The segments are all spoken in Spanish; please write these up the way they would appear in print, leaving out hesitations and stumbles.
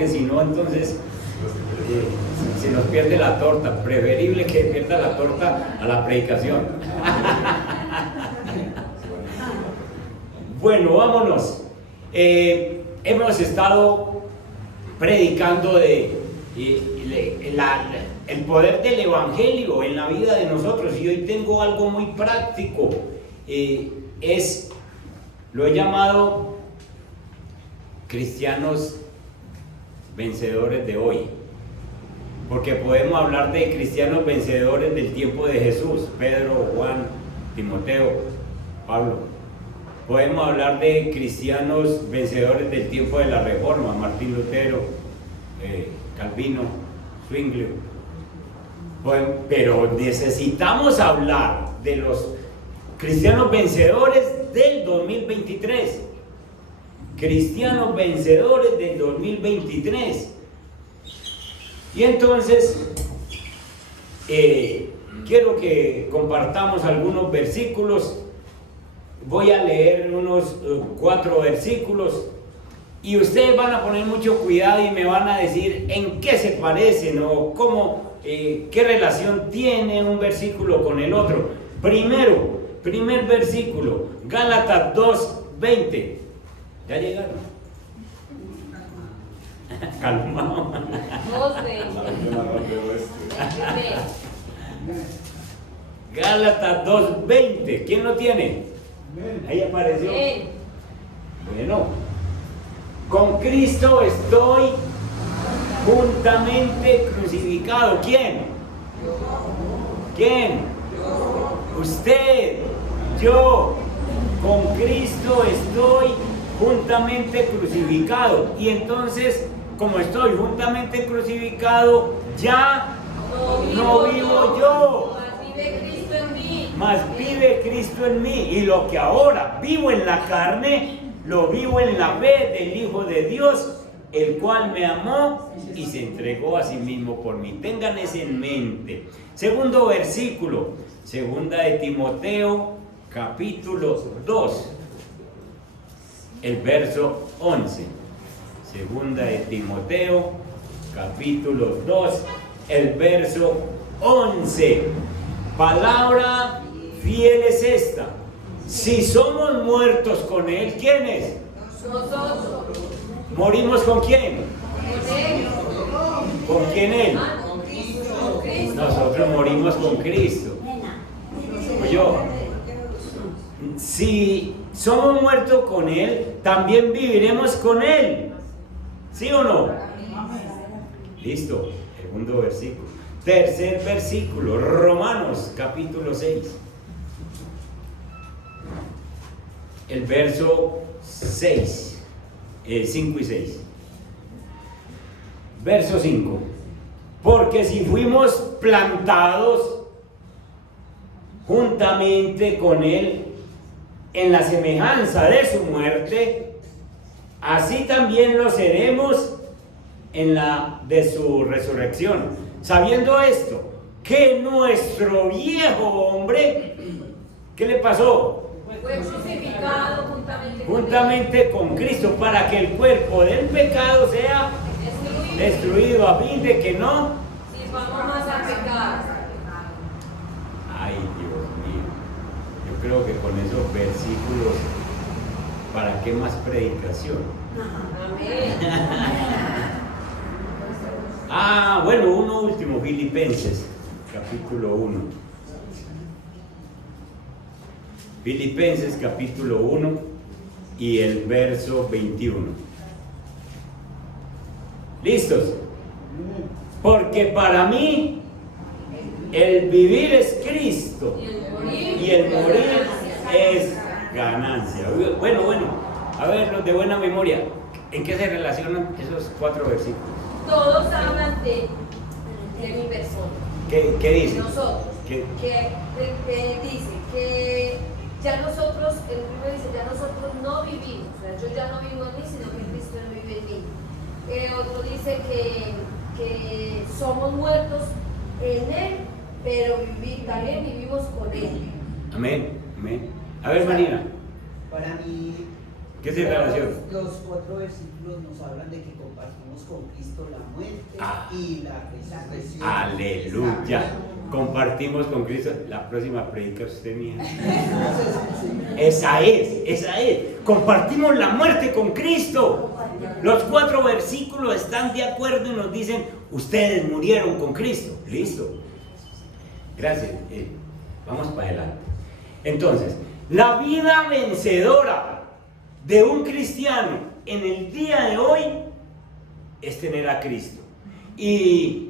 porque si no, entonces se nos pierde la torta. Preferible que pierda la torta a la predicación. Bueno, vámonos. Hemos estado predicando de el poder del Evangelio en la vida de nosotros, y hoy tengo algo muy práctico. Lo he llamado cristianos vencedores de hoy, porque podemos hablar de cristianos vencedores del tiempo de Jesús, Pedro, Juan, Timoteo, Pablo. Podemos hablar de cristianos vencedores del tiempo de la Reforma, Martín Lutero, Calvino, Zwingli. Pero necesitamos hablar de los cristianos vencedores del 2023. Cristianos vencedores del 2023. Y entonces, quiero que compartamos algunos versículos. Voy a leer unos 4 versículos y ustedes van a poner mucho cuidado y me van a decir en qué se parecen o cómo, qué relación tiene un versículo con el otro. Primer versículo, Gálatas 2:20. ¿Ya llegaron? Calmado. 2:20. Gálatas 2:20. ¿Quién lo tiene? Ahí apareció. Bueno, con Cristo estoy juntamente crucificado. ¿Quién? ¿Quién? Usted, yo. Con Cristo estoy juntamente crucificado. Y entonces, como estoy juntamente crucificado, ya no vivo yo, mas vive Cristo en mí, y lo que ahora vivo en la carne, lo vivo en la fe del Hijo de Dios, el cual me amó y se entregó a sí mismo por mí. Tengan eso en mente. Segundo versículo, segunda de Timoteo, capítulo 2, el verso 11. Segunda de Timoteo, capítulo 2, el verso 11. Palabra fiel es esta: si somos muertos con Él, ¿quién es? Nosotros. ¿Morimos con quién? Con Él. ¿Con quién Él? Con Cristo. Nosotros morimos con Cristo. Yo, si somos muertos con Él, también viviremos con Él. ¿Sí o no? Listo. Segundo versículo. Tercer versículo, Romanos capítulo 6. El verso 6, 5 y 6. Verso 5. Porque si fuimos plantados juntamente con Él en la semejanza de su muerte, así también lo seremos en la de su resurrección. Sabiendo esto, que nuestro viejo hombre, ¿qué le pasó? Fue crucificado juntamente con Cristo, para que el cuerpo del pecado sea destruido, a fin de que no sirvamos más a pecar. Ay, Dios mío, yo creo que con esos versículos, ¿para qué más predicación? Amén. Bueno, uno último, Filipenses, capítulo 1. Filipenses, capítulo 1 y el verso 21. ¿Listos? Porque para mí el vivir es Cristo y el morir es ganancia. Bueno, a ver, los de buena memoria, ¿en qué se relacionan esos 4 versículos? Todos hablan de mi persona. ¿Qué dice? Nosotros. ¿Qué? Que dice que ya nosotros, el primero dice, ya nosotros no vivimos. O sea, yo ya no vivo en mí, sino que Cristo vive en mí. Otro dice que somos muertos en Él, pero también vivimos con Él. Amén, amén. A ver, Marina. Para mí, ¿Qué se relaciona? Los 4 versículos nos hablan de que compartimos con Cristo la muerte y la resurrección. Aleluya. Compartimos con Cristo. La próxima predica usted mía. Esa es. Compartimos la muerte con Cristo. Los 4 versículos están de acuerdo y nos dicen, ustedes murieron con Cristo. Listo. Gracias. Vamos para adelante. Entonces, la vida vencedora de un cristiano en el día de hoy es tener a Cristo. Y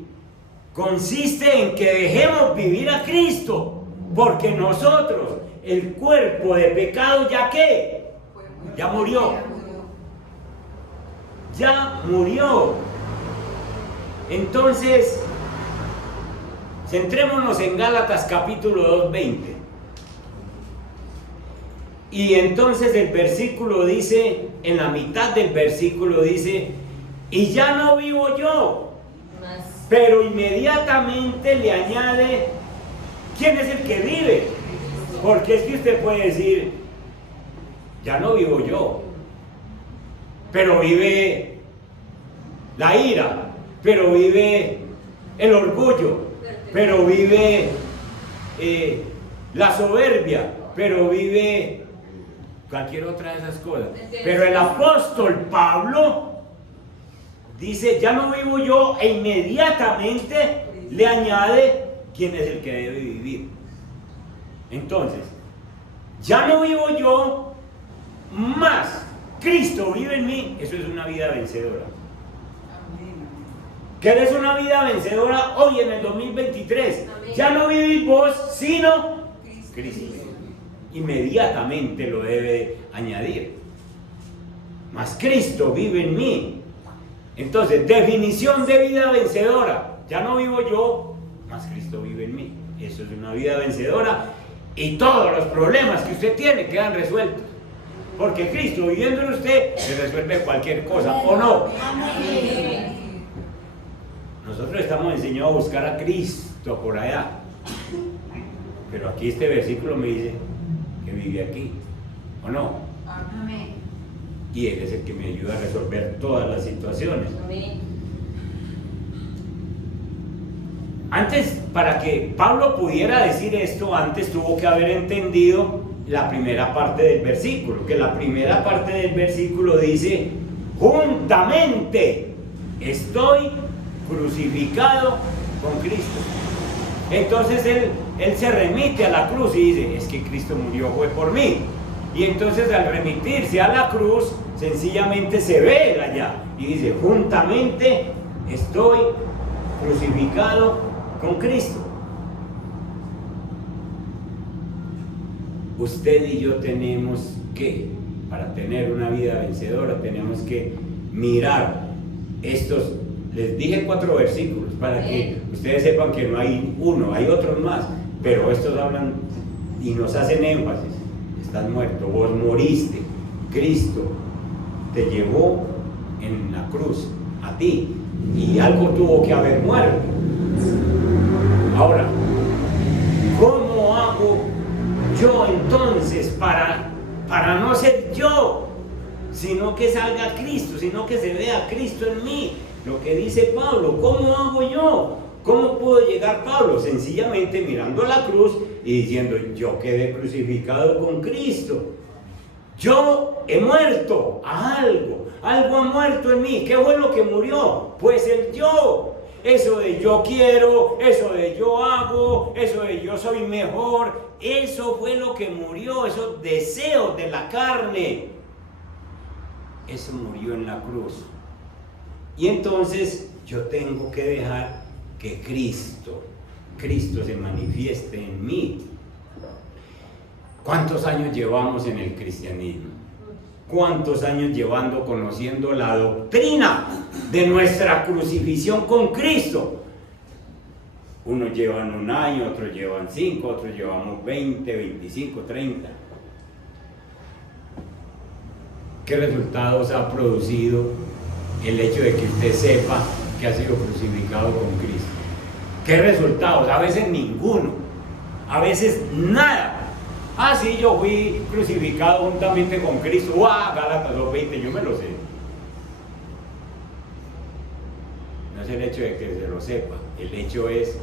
consiste en que dejemos vivir a Cristo, porque nosotros, el cuerpo de pecado, ¿ya qué? Ya murió. Ya murió. Entonces, centrémonos en Gálatas capítulo 2:20. Y entonces el versículo dice, en la mitad del versículo dice, y ya no vivo yo, pero inmediatamente le añade, ¿quién es el que vive? Porque es que usted puede decir, ya no vivo yo, pero vive la ira, pero vive el orgullo, pero vive la soberbia, pero vive cualquier otra de esas cosas. Pero el apóstol Pablo dice, ya no vivo yo, e inmediatamente le añade quién es el que debe vivir. Entonces, ya no vivo yo, más Cristo vive en mí. Eso es una vida vencedora. ¿Querés una vida vencedora hoy en el 2023? Amén. Ya no vivís vos, sino Cristo. Inmediatamente lo debe añadir. Mas Cristo vive en mí. Entonces, definición de vida vencedora. Ya no vivo yo, mas Cristo vive en mí. Eso es una vida vencedora. Y todos los problemas que usted tiene quedan resueltos. Porque Cristo viviendo en usted se resuelve cualquier cosa, ¿o no? Nosotros estamos enseñados a buscar a Cristo por allá. Pero aquí este versículo me dice que vive aquí, ¿o no? Amén. Y Él es el que me ayuda a resolver todas las situaciones. Amén. Antes, para que Pablo pudiera decir esto, antes tuvo que haber entendido la primera parte del versículo, que la primera parte del versículo dice, juntamente estoy crucificado con Cristo. Entonces él se remite a la cruz y dice, es que Cristo murió fue por mí. Y entonces al remitirse a la cruz, sencillamente se ve él allá y dice, juntamente estoy crucificado con Cristo. Usted y yo tenemos que, para tener una vida vencedora, tenemos que mirar estos, les dije 4 versículos, para que ustedes sepan que no hay uno, hay otros más, pero estos hablan y nos hacen énfasis. Estás muerto, vos moriste, Cristo te llevó en la cruz a ti y algo tuvo que haber muerto. Ahora, ¿cómo hago yo entonces para no ser yo, sino que salga Cristo, sino que se vea Cristo en mí? Lo que dice Pablo, ¿cómo hago yo? ¿Cómo puedo llegar Pablo? Sencillamente mirando la cruz y diciendo, yo quedé crucificado con Cristo. Yo he muerto a algo ha muerto en mí. ¿Qué fue lo que murió? Pues el yo. Eso de yo quiero, eso de yo hago, eso de yo soy mejor, eso fue lo que murió, esos deseos de la carne. Eso murió en la cruz. Y entonces yo tengo que dejar que Cristo se manifieste en mí. ¿Cuántos años llevamos en el cristianismo? ¿Cuántos años conociendo la doctrina de nuestra crucifixión con Cristo? Unos llevan 1 año, otros llevan 5, otros llevamos 20, 25, 30. ¿Qué resultados ha producido el hecho de que usted sepa que ha sido crucificado con Cristo? ¿Qué resultados? A veces ninguno, a veces nada. Ah, sí, yo fui crucificado juntamente con Cristo. Gálatas 2:20, yo me lo sé. No es el hecho de que se lo sepa, el hecho es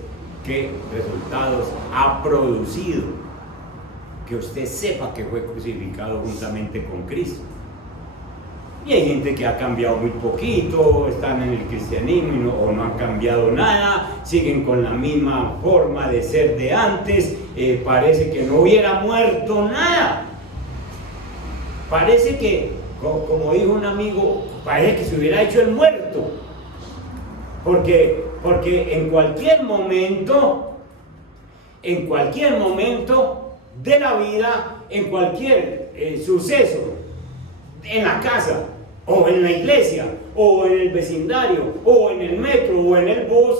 qué resultados ha producido que usted sepa que fue crucificado juntamente con Cristo. Y hay gente que ha cambiado muy poquito, están en el cristianismo o no han cambiado nada, siguen con la misma forma de ser de antes, parece que no hubiera muerto nada. Parece que, como dijo un amigo, parece que se hubiera hecho el muerto. Porque en cualquier momento de la vida, en cualquier suceso, en la casa, o en la iglesia, o en el vecindario, o en el metro, o en el bus,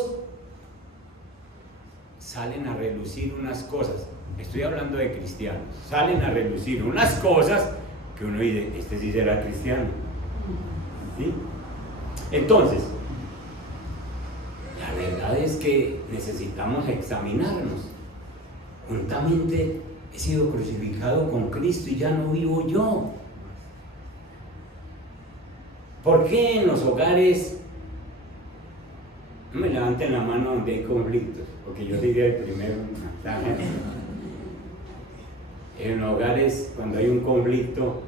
salen a relucir unas cosas. Estoy hablando de cristianos. Salen a relucir unas cosas que uno dice, este sí será cristiano. ¿Sí? Entonces, la verdad es que necesitamos examinarnos. Juntamente he sido crucificado con Cristo y ya no vivo yo. ¿Por qué en los hogares, no me levanten la mano donde hay conflictos, porque yo diría el primero, en los hogares cuando hay un conflicto,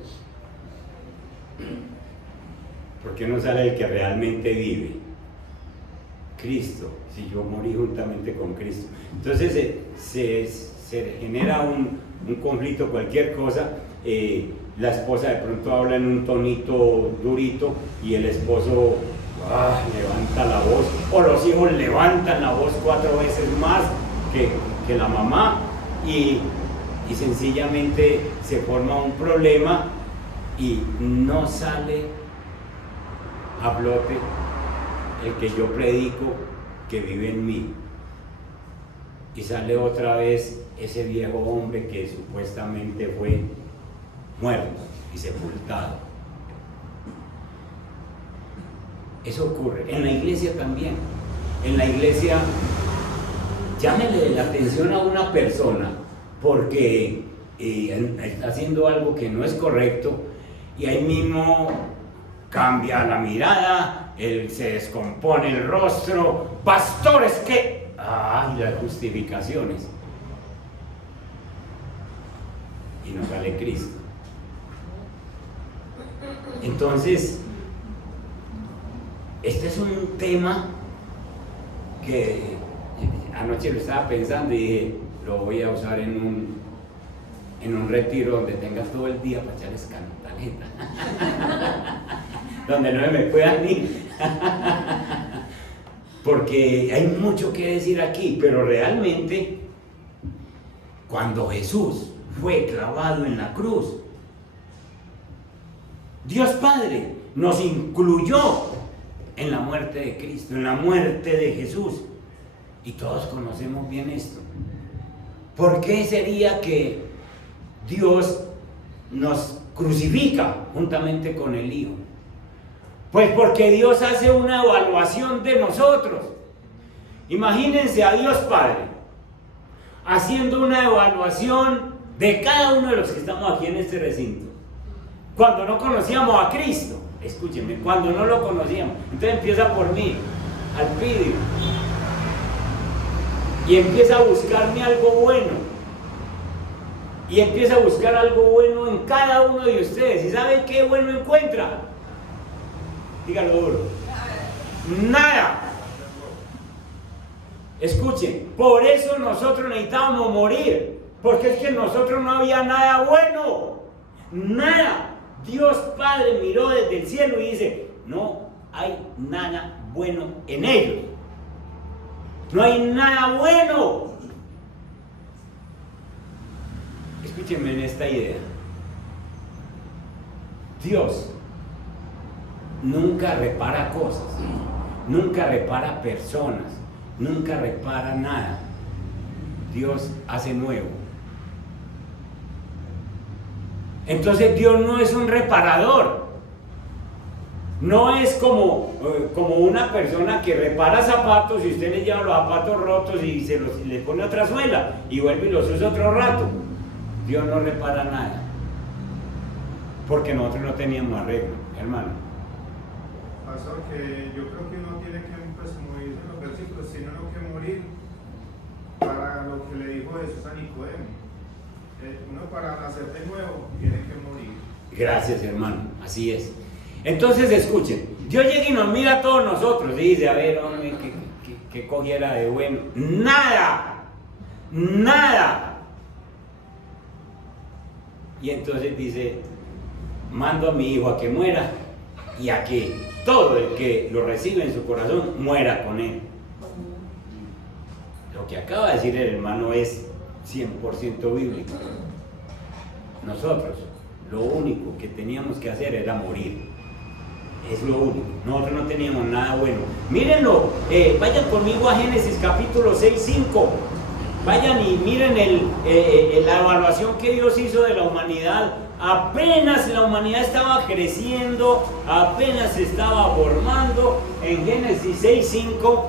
¿por qué no sale el que realmente vive? Cristo, si yo morí juntamente con Cristo. Entonces se genera un conflicto, cualquier cosa. La esposa de pronto habla en un tonito durito y el esposo levanta la voz, o los hijos levantan la voz 4 veces más que la mamá, y sencillamente se forma un problema y no sale a flote el que yo predico que vive en mí, y sale otra vez ese viejo hombre que supuestamente fue muerto y sepultado. Eso ocurre en la iglesia también. En la iglesia, llámele la atención a una persona porque está haciendo algo que no es correcto, y ahí mismo cambia la mirada, se descompone el rostro. Pastores, ¿qué? Las justificaciones. Y no sale Cristo. Entonces, este es un tema que anoche lo estaba pensando y dije, lo voy a usar en un retiro donde tenga todo el día para echarles cantaleta, donde no me puedan ir, porque hay mucho que decir aquí, pero realmente cuando Jesús fue clavado en la cruz, Dios Padre nos incluyó en la muerte de Cristo, en la muerte de Jesús, y todos conocemos bien esto. ¿Por qué sería que Dios nos crucifica juntamente con el Hijo? Pues porque Dios hace una evaluación de nosotros. Imagínense a Dios Padre haciendo una evaluación de cada uno de los que estamos aquí en este recinto. Cuando no conocíamos a Cristo, escúchenme, cuando no lo conocíamos, entonces empieza por mí, Alpidio, y empieza a buscarme algo bueno, y empieza a buscar algo bueno en cada uno de ustedes. ¿Y saben qué bueno encuentra? Dígalo duro. Nada. Escuchen, por eso nosotros necesitábamos morir, porque es que en nosotros no había nada bueno, nada. Dios Padre miró desde el cielo y dice, no hay nada bueno en ellos. No hay nada bueno. Escúchenme en esta idea. Dios nunca repara cosas, nunca repara personas, nunca repara nada. Dios hace nuevo. Entonces Dios no es un reparador. No es como una persona que repara zapatos y usted le lleva los zapatos rotos y le pone otra suela y vuelve y los usa otro rato. Dios no repara nada, porque nosotros no teníamos arreglo, hermano. Pastor, que yo creo que uno tiene que, pues como dicen los versículos, tiene uno que morir para lo que le dijo Jesús a Nicodemo. Uno para nacer de nuevo tiene que morir. Gracias, hermano, así es. Entonces escuchen, Dios llega y nos mira a todos nosotros y dice, a ver, hombre, ¿qué cogiera de bueno? Nada, nada. Y entonces dice, mando a mi hijo a que muera y a que todo el que lo recibe en su corazón muera con él. Lo que acaba de decir el hermano es 100% bíblico. Nosotros lo único que teníamos que hacer era morir. Es lo único. Nosotros no teníamos nada bueno. Mírenlo, vayan conmigo a Génesis capítulo 6:5. Vayan y miren la evaluación que Dios hizo de la humanidad. Apenas la humanidad estaba creciendo, apenas se estaba formando. En Génesis 6:5,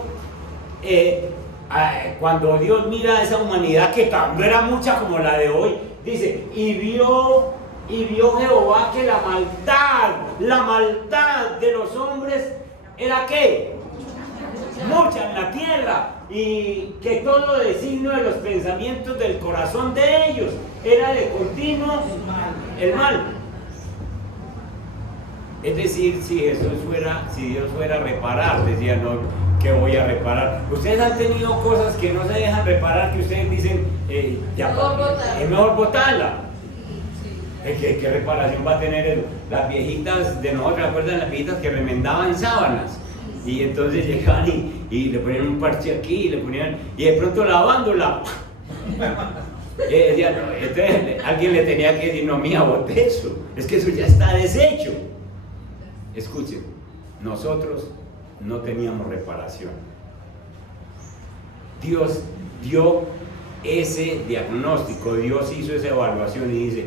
cuando Dios mira a esa humanidad que no era mucha como la de hoy, dice, y vio Jehová que la maldad de los hombres era ¿qué? Mucha en la tierra, y que todo designio de los pensamientos del corazón de ellos era de continuo el mal. Es decir, si Dios fuera a reparar, decía, no, que voy a reparar. Ustedes han tenido cosas que no se dejan reparar, que ustedes dicen, es mejor botarla. ¿Qué reparación va a tener eso? Las viejitas de nosotros, ¿recuerdan las viejitas que remendaban sábanas? Y entonces llegaban y le ponían un parche aquí, y de pronto lavándola. Entonces alguien le tenía que decir, no, mía, bote eso. Es que eso ya está deshecho. Escuchen, nosotros no teníamos reparación. Dios dio ese diagnóstico, Dios hizo esa evaluación y dice,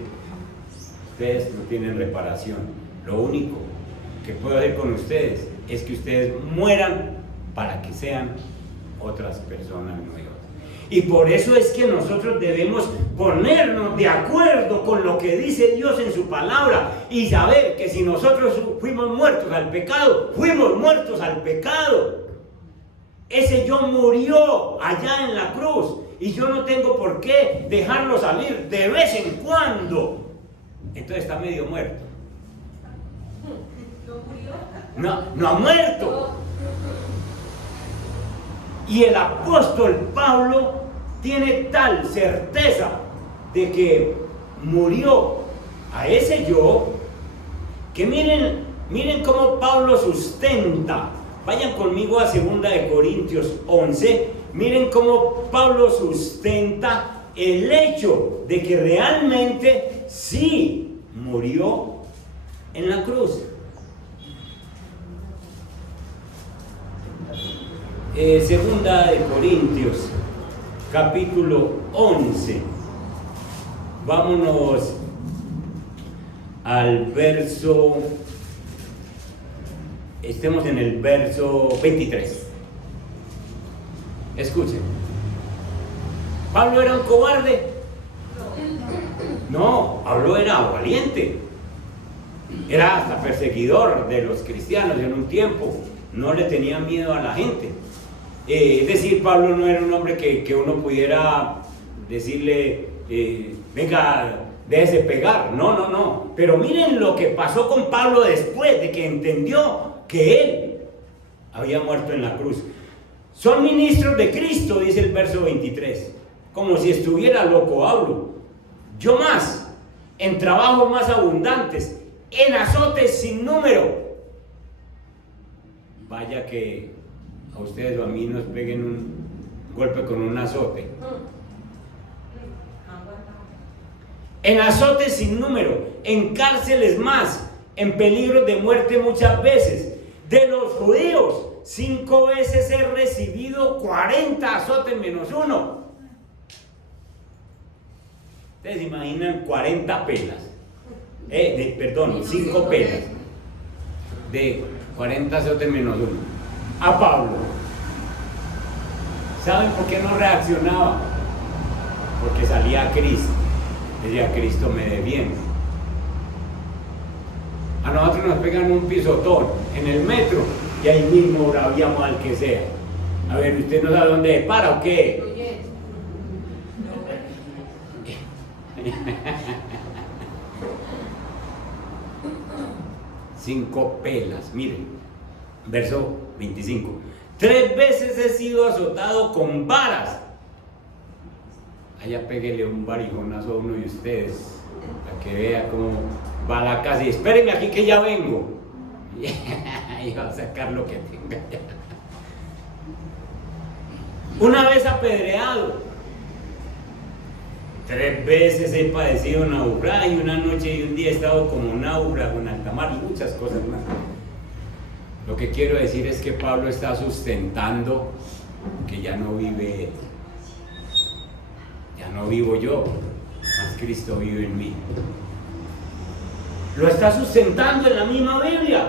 ustedes no tienen reparación. Lo único que puedo hacer con ustedes es que ustedes mueran para que sean otras personas nuevas. Y por eso es que nosotros debemos ponernos de acuerdo con lo que dice Dios en su palabra y saber que si nosotros fuimos muertos al pecado, fuimos muertos al pecado. Ese yo murió allá en la cruz y yo no tengo por qué dejarlo salir de vez en cuando. Entonces está medio muerto. No ha muerto. Y el apóstol Pablo tiene tal certeza de que murió a ese yo, que miren cómo Pablo sustenta. Vayan conmigo a 2 Corintios 11. Miren cómo Pablo sustenta el hecho de que realmente sí murió en la cruz. 2 Corintios capítulo 11. Vámonos al verso, estemos en el verso 23. Escuchen. ¿Pablo era un cobarde? No, Pablo era valiente. Era hasta perseguidor de los cristianos en un tiempo. No le tenía miedo a la gente. Es decir, Pablo no era un hombre que uno pudiera decirle, venga, déjese pegar. No. Pero miren lo que pasó con Pablo después de que entendió que él había muerto en la cruz. Son ministros de Cristo, dice el verso 23. Como si estuviera loco hablo. Yo más, en trabajos más abundantes, en azotes sin número. Vaya que a ustedes o a mí nos peguen un golpe con un azote. En azotes sin número, en cárceles más, en peligro de muerte muchas veces. De los judíos, 5 veces he recibido 40 azotes menos uno. Ustedes se imaginan 40 pelas. 5 pelas. De 40 azotes menos uno. A Pablo. ¿Saben por qué no reaccionaba? Porque salía Cristo. Decía, Cristo me defiende. A nosotros nos pegan un pisotón en el metro y ahí mismo braviamos al que sea. A ver, ¿usted no sabe dónde se para o qué? 5 pelas, miren, verso 25. 3 veces he sido azotado con varas. Allá péguele un varijonazo a uno de ustedes, para que vea cómo va la casa. Y espéreme aquí que ya vengo. Y va a sacar lo que tenga ya. Una vez apedreado. 3 veces he padecido naufragio, una noche y un día he estado como náufrago en alta mar y muchas cosas más. Lo que quiero decir es que Pablo está sustentando que ya no vive él, ya no vivo yo, mas Cristo vive en mí. Lo está sustentando en la misma Biblia.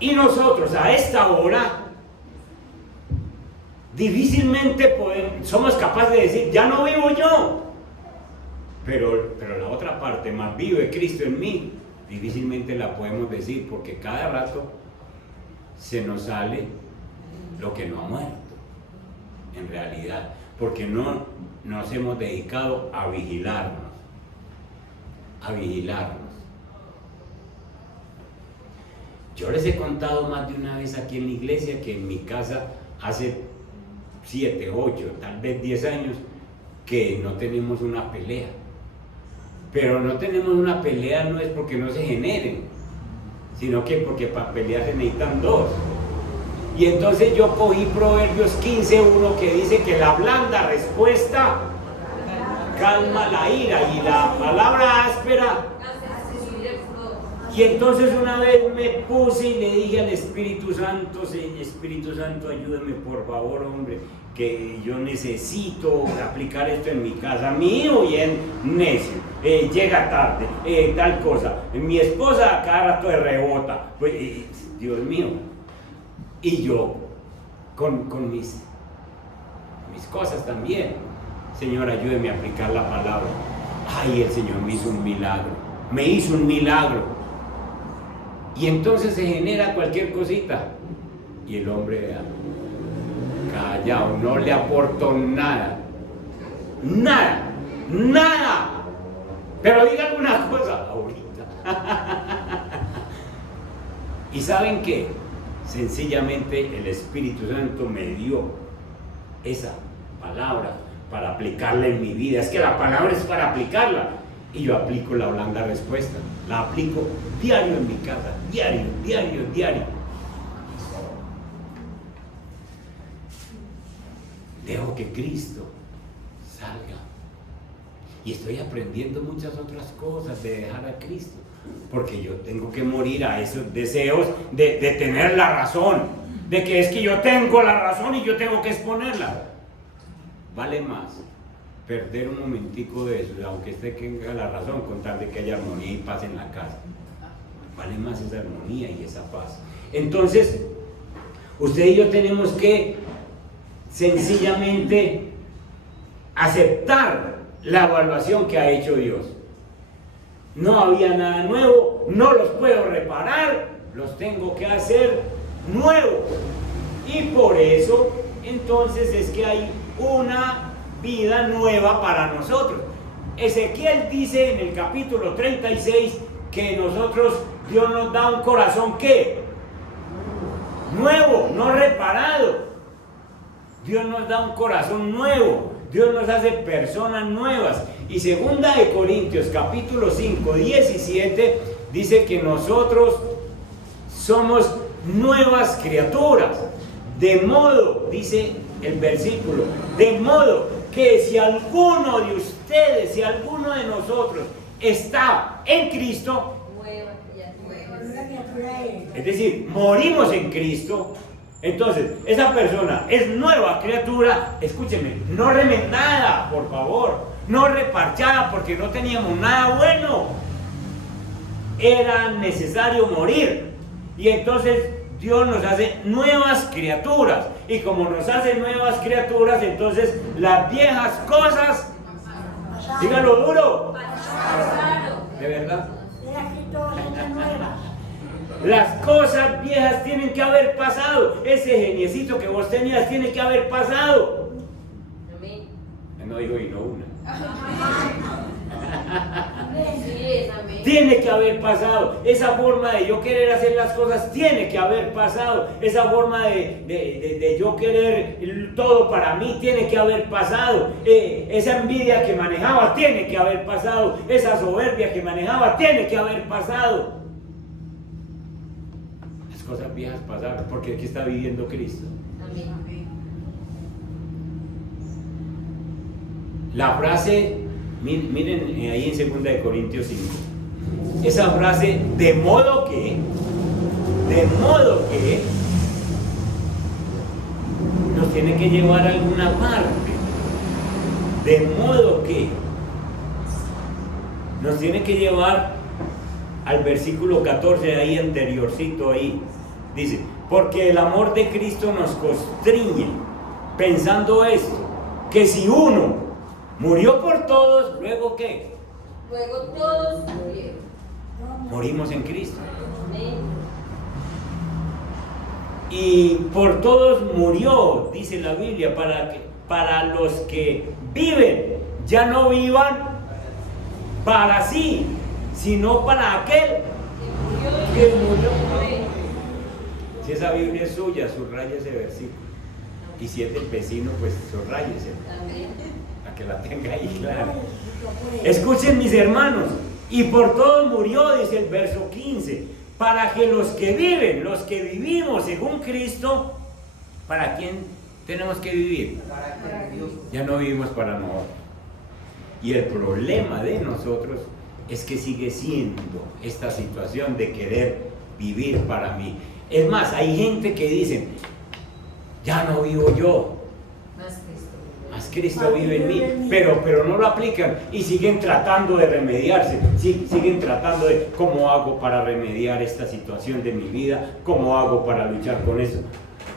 Y nosotros a esta hora difícilmente somos capaces de decir, ya no vivo yo. Pero la otra parte, más vive Cristo en mí, difícilmente la podemos decir, porque cada rato se nos sale lo que no ha muerto, en realidad, porque no nos hemos dedicado a vigilarnos, Yo les he contado más de una vez aquí en la iglesia que en mi casa hace 7, 8, tal vez 10 años que no tenemos una pelea. Pero no tenemos una pelea no es porque no se generen, sino que porque para pelear se necesitan 2. Y entonces yo cogí Proverbios 15:1 que dice que la blanda respuesta calma la ira y la palabra áspera. Y entonces una vez me puse y le dije al Espíritu Santo, Espíritu Santo, ayúdame por favor, hombre, que yo necesito aplicar esto en mi casa. Mi hijo bien necio, llega tarde, tal cosa. Mi esposa a cada rato de rebota. Pues, Dios mío. Y yo, con mis cosas también. Señor, ayúdeme a aplicar la palabra. Ay, el Señor me hizo un milagro. Y entonces se genera cualquier cosita. Y el hombre callado, no le aportó nada. Nada. Pero diga alguna cosa ahorita. ¿Y saben qué? Sencillamente el Espíritu Santo me dio esa palabra para aplicarla en mi vida. Es que la palabra es para aplicarla. Y yo aplico la blanda respuesta. La aplico diario en mi casa. Diario. Dejo que Cristo salga. Y estoy aprendiendo muchas otras cosas de dejar a Cristo. Porque yo tengo que morir a esos deseos de tener la razón. De que es que yo tengo la razón y yo tengo que exponerla. Vale más perder un momentico de eso, aunque usted tenga la razón, con tal de que haya armonía y paz en la casa. Vale más esa armonía y esa paz. Entonces, usted y yo tenemos que sencillamente aceptar la evaluación que ha hecho Dios. No había nada nuevo, no los puedo reparar, los tengo que hacer nuevos. Y por eso, entonces, es que hay una vida nueva para nosotros. Ezequiel dice en el capítulo 36 que nosotros, Dios nos da un corazón ¿qué? Nuevo, no reparado. Dios nos da un corazón nuevo. Dios nos hace personas nuevas. Y 2 de Corintios capítulo 5, 17 dice que nosotros somos nuevas criaturas. De modo, dice el versículo, de modo que si alguno de ustedes, si alguno de nosotros está en Cristo, es decir, morimos en Cristo, entonces esa persona es nueva criatura. Escúcheme, no remendada, por favor, no reparchada porque no teníamos nada bueno, era necesario morir. Y entonces Dios nos hace nuevas criaturas. Y como nos hace nuevas criaturas, entonces las viejas cosas Dígalo duro. Pasaron. De verdad. He aquí todas hechas nuevas. Las cosas viejas tienen que haber pasado. Ese geniecito que vos tenías tiene que haber pasado. Amén. No digo y no una. Sí es, amén. Tiene que haber pasado. Esa forma de yo querer hacer las cosas tiene que haber pasado. Esa forma de yo querer todo para mí tiene que haber pasado. Esa envidia que manejaba tiene que haber pasado. Esa soberbia que manejaba tiene que haber pasado. Las cosas viejas pasaron porque aquí está viviendo Cristo. Amén. La frase, miren ahí en 2 de Corintios 5. Esa frase, de modo que, nos tiene que llevar a alguna parte. De modo que, nos tiene que llevar al versículo 14, ahí anteriorcito ahí. Dice, porque el amor de Cristo nos constriñe, pensando esto, que si uno murió por todos, ¿luego qué? Luego todos murieron. Morimos en Cristo. Amén. Y por todos murió, dice la Biblia, para los que viven, ya no vivan para sí, sino para aquel que murió. Si esa Biblia es suya, subraya ese versículo. Y si es del vecino, pues subrayese, Amén. para que la tenga ahí clara. Escuchen, mis hermanos, y por todos murió, dice el verso 15, para que los que viven, los que vivimos según Cristo, ¿para quién tenemos que vivir? Para que Dios. Ya no vivimos para nosotros. Y el problema de nosotros es que sigue siendo esta situación de querer vivir para mí. Es más, hay gente que dice, ya no vivo yo, más Cristo vive en mí, pero no lo aplican y siguen tratando de remediarse, siguen tratando de cómo hago para remediar esta situación de mi vida, cómo hago para luchar con eso.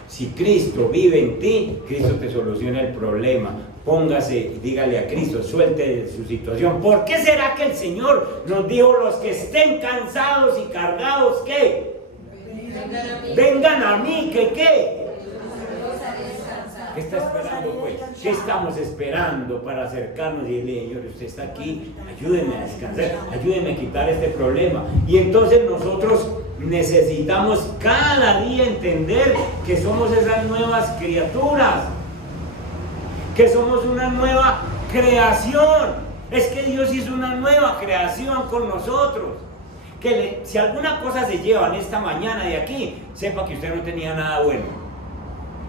Si Cristo vive en ti, Cristo te soluciona el problema. Póngase, dígale a Cristo, suelte su situación. ¿Por qué será que el Señor nos dijo, los que estén cansados y cargados, ¿qué? Vengan a mí, ¿que qué? ¿Qué está esperando, pues? ¿Qué estamos esperando para acercarnos y decirle, Señor, usted está aquí, ayúdeme a descansar, ayúdeme a quitar este problema? Y entonces nosotros necesitamos cada día entender que somos esas nuevas criaturas, que somos una nueva creación. Es que Dios hizo una nueva creación con nosotros. Si alguna cosa se llevan esta mañana de aquí, sepa que usted no tenía nada bueno.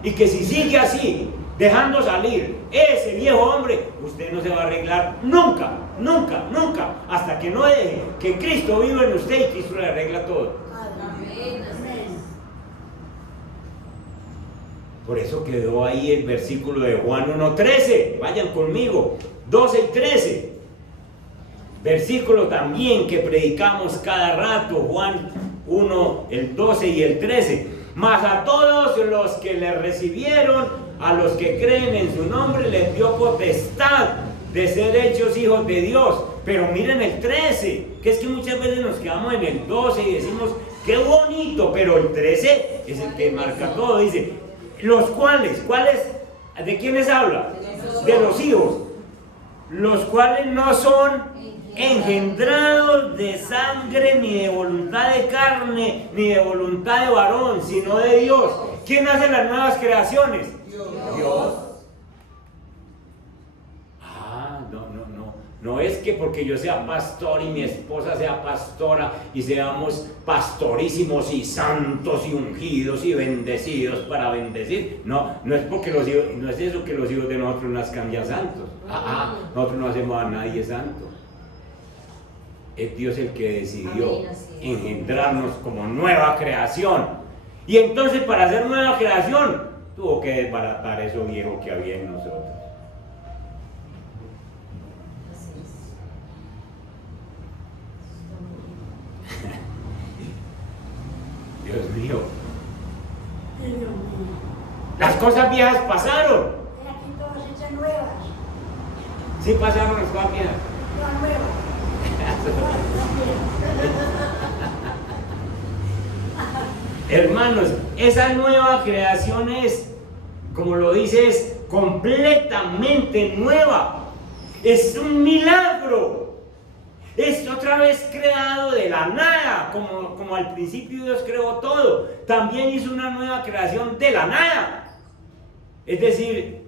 Y que si sigue así, dejando salir ese viejo hombre, usted no se va a arreglar nunca, nunca, nunca, hasta que no deje que Cristo viva en usted y Cristo le arregla todo. Amén. Por eso quedó ahí el versículo de Juan 1:13. Vayan conmigo, 12 y 13. Versículo también que predicamos cada rato, Juan 1, el 12 y el 13. Mas a todos los que le recibieron, a los que creen en su nombre, les dio potestad de ser hechos hijos de Dios. Pero miren el 13, que es que muchas veces nos quedamos en el 12 y decimos, qué bonito, pero el 13 es el que marca todo. Dice, los cuales, ¿de quiénes habla? De los hijos, los cuales no son engendrados de sangre, ni de voluntad de carne, ni de voluntad de varón, sino de Dios. ¿Quién hace las nuevas creaciones? Dios. No es que porque yo sea pastor y mi esposa sea pastora y seamos pastorísimos y santos y ungidos y bendecidos para bendecir. No es porque los hijos, no es eso que los hijos de nosotros nazcan ya santos. Nosotros no hacemos a nadie santo. Es Dios el que decidió engendrarnos como nueva creación. Y entonces para hacer nueva creación tuvo que desbaratar eso viejo que había en nosotros. Dios mío. Las cosas viejas pasaron. He aquí todas hechas nuevas. ¿Sí pasaron las cosas viejas? La nueva. Hermanos, esa nueva creación es, como lo dice, es completamente nueva. Es un milagro. Es otra vez creado de la nada, como al principio Dios creó todo. También hizo una nueva creación de la nada. Es decir,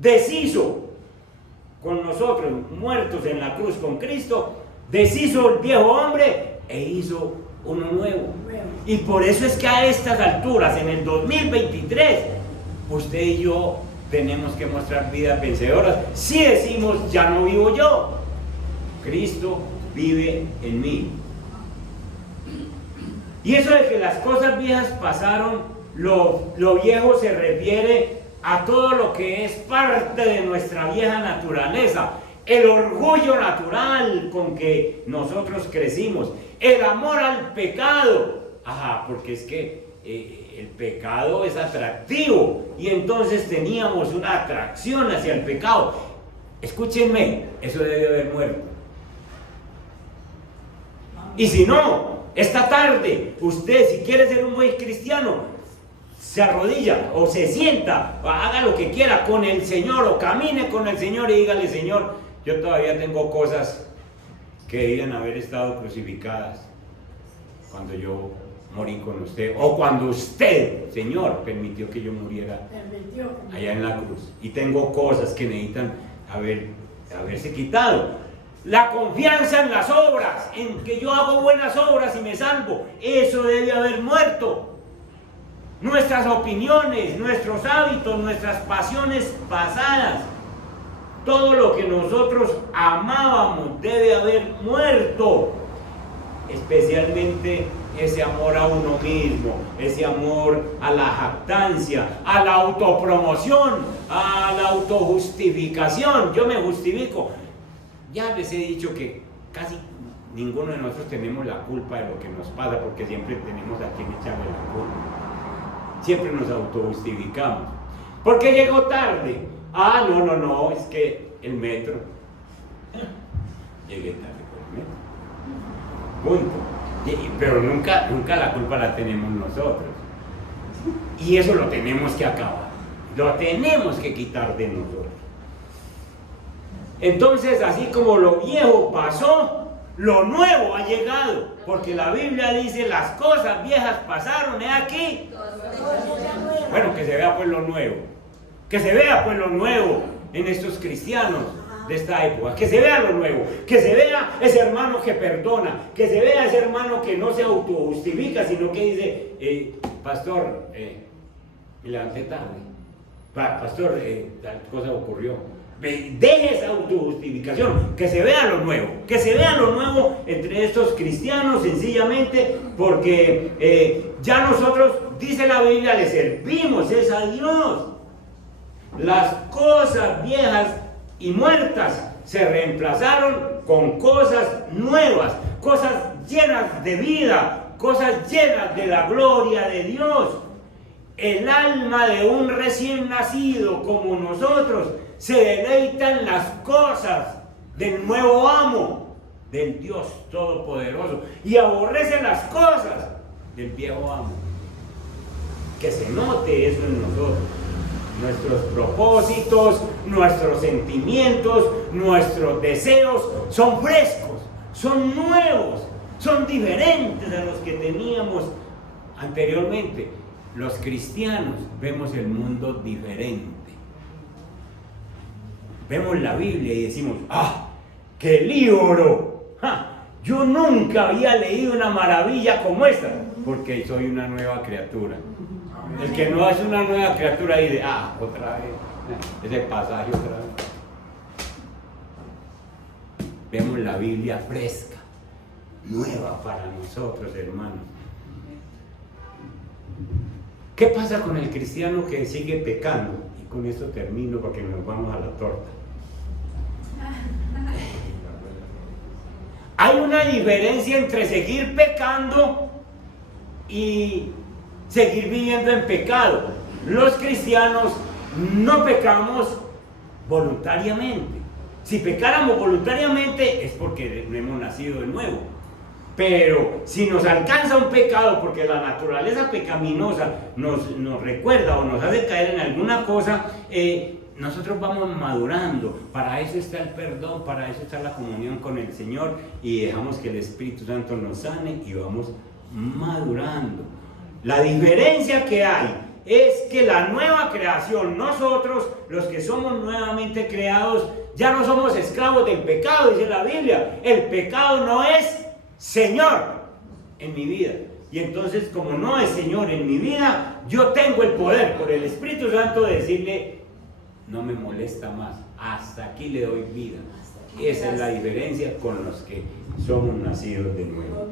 deshizo con nosotros, muertos en la cruz con Cristo, deshizo el viejo hombre e hizo uno nuevo. Y por eso es que a estas alturas, en el 2023, usted y yo tenemos que mostrar vidas vencedoras. Si decimos, ya no vivo yo, Cristo vive en mí. Y eso de que las cosas viejas pasaron, lo viejo se refiere a todo lo que es parte de nuestra vieja naturaleza. El orgullo natural con que nosotros crecimos, el amor al pecado. Porque es que el pecado es atractivo y entonces teníamos una atracción hacia el pecado. Escúchenme, eso debe haber muerto. Y si no, esta tarde, usted, si quiere ser un buen cristiano, se arrodilla o se sienta, o haga lo que quiera con el Señor o camine con el Señor y dígale: Señor, yo todavía tengo cosas que debían haber estado crucificadas cuando yo morí con usted, o cuando usted, Señor, permitió que yo muriera allá en la cruz. Y tengo cosas que necesitan haberse quitado. La confianza en las obras, en que yo hago buenas obras y me salvo, eso debe haber muerto. Nuestras opiniones, nuestros hábitos, nuestras pasiones pasadas, todo lo que nosotros amábamos debe haber muerto. Especialmente ese amor a uno mismo, ese amor a la jactancia, a la autopromoción, a la autojustificación. Yo me justifico. Ya les he dicho que casi ninguno de nosotros tenemos la culpa de lo que nos pasa, porque siempre tenemos a quien echarle la culpa. Siempre nos autojustificamos. ¿Por qué llegó tarde? No, es que el metro. Llegué tarde por el metro. Punto. Pero nunca la culpa la tenemos nosotros. Y eso lo tenemos que acabar. Lo tenemos que quitar de nosotros. Entonces, así como lo viejo pasó, lo nuevo ha llegado. Porque la Biblia dice: las cosas viejas pasaron, ¿es aquí? Bueno, que se vea pues lo nuevo. Que se vea pues lo nuevo en estos cristianos de esta época. Que se vea lo nuevo. Que se vea ese hermano que perdona. Que se vea ese hermano que no se autojustifica, sino que dice: pastor, me levanté tarde. Pastor, tal cosa ocurrió. Deje esa autojustificación, que se vea lo nuevo, entre estos cristianos, sencillamente porque ya nosotros, dice la Biblia, le servimos es a Dios. Las cosas viejas y muertas se reemplazaron con cosas nuevas, cosas llenas de vida, cosas llenas de la gloria de Dios. El alma de un recién nacido como nosotros se deleita en las cosas del nuevo amo, del Dios Todopoderoso, y aborrece las cosas del viejo amo. Que se note eso en nosotros. Nuestros propósitos, nuestros sentimientos, nuestros deseos son frescos, son nuevos, son diferentes a los que teníamos anteriormente. Los cristianos vemos el mundo diferente. Vemos la Biblia y decimos: ¡qué libro! Yo nunca había leído una maravilla como esta, porque soy una nueva criatura. El que no es una nueva criatura dice: otra vez, ese pasaje otra vez. Vemos la Biblia fresca, nueva para nosotros, hermanos. ¿Qué pasa con el cristiano que sigue pecando? Y con esto termino porque nos vamos a la torta. Hay una diferencia entre seguir pecando y seguir viviendo en pecado. Los cristianos no pecamos voluntariamente, Si pecáramos voluntariamente es porque no hemos nacido de nuevo. Pero si nos alcanza un pecado porque la naturaleza pecaminosa nos recuerda o nos hace caer en alguna cosa, nosotros vamos madurando. Para eso está el perdón, para eso está la comunión con el Señor, y dejamos que el Espíritu Santo nos sane y vamos madurando. La diferencia que hay es que la nueva creación, nosotros los que somos nuevamente creados, ya no somos esclavos del pecado, dice la Biblia. El pecado no es Señor en mi vida. Y entonces, como no es Señor en mi vida, yo tengo el poder por el Espíritu Santo de decirle: no me molesta más, hasta aquí le doy vida. Esa es la diferencia con los que somos nacidos de nuevo.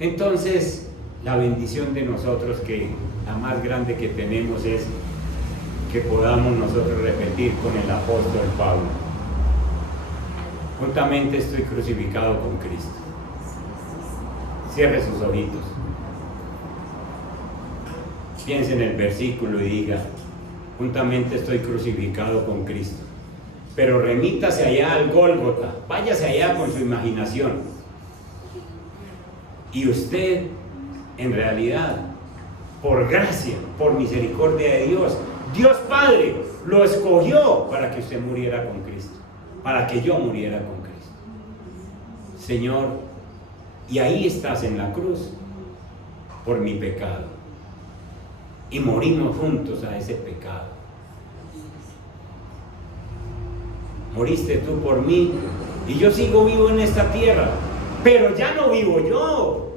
Entonces, la bendición de nosotros, que la más grande que tenemos, es que podamos nosotros repetir con el apóstol Pablo: juntamente estoy crucificado con Cristo. Cierre sus ojitos, piense en el versículo y diga: juntamente estoy crucificado con Cristo. Pero remítase allá al Gólgota, váyase allá con su imaginación, y usted, en realidad, por gracia, por misericordia de Dios, Dios Padre lo escogió para que usted muriera con Cristo, para que yo muriera con Cristo. Señor, y ahí estás en la cruz por mi pecado, y morimos juntos a ese pecado. Moriste tú por mí, y yo sigo vivo en esta tierra, pero ya no vivo yo.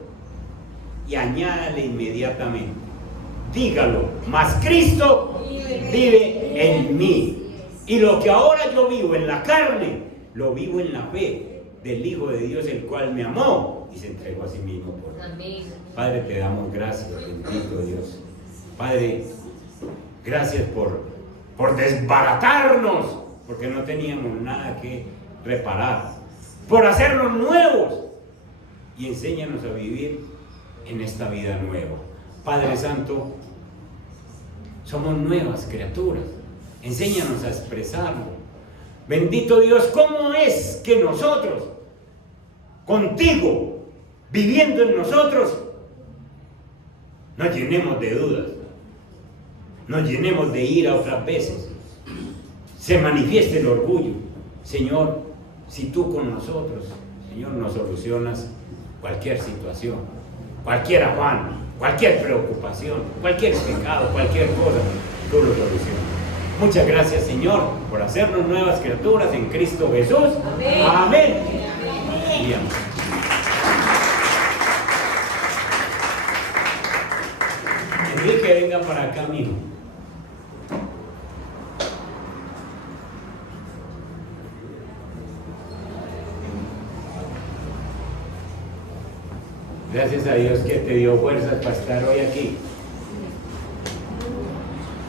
Y añádale inmediatamente, dígalo: mas Cristo vive en mí, y lo que ahora yo vivo en la carne, lo vivo en la fe del Hijo de Dios, el cual me amó y se entregó a sí mismo por mí. Padre, te damos gracias, bendito Dios. Padre, gracias por desbaratarnos, porque no teníamos nada que reparar, por hacernos nuevos, y enséñanos a vivir en esta vida nueva. Padre Santo, somos nuevas criaturas, enséñanos a expresarlo. Bendito Dios, ¿cómo es que nosotros, contigo, viviendo en nosotros, nos llenemos de dudas, nos llenemos de ira otras veces, se manifieste el orgullo? Señor, si tú con nosotros, Señor, nos solucionas cualquier situación, cualquier afán, cualquier preocupación, cualquier pecado, cualquier cosa, tú lo solucionas. Muchas gracias, Señor, por hacernos nuevas criaturas en Cristo Jesús. Amén. Amén. Y amén. Enrique, venga para acá, mijo. Gracias a Dios que te dio fuerzas para estar hoy aquí.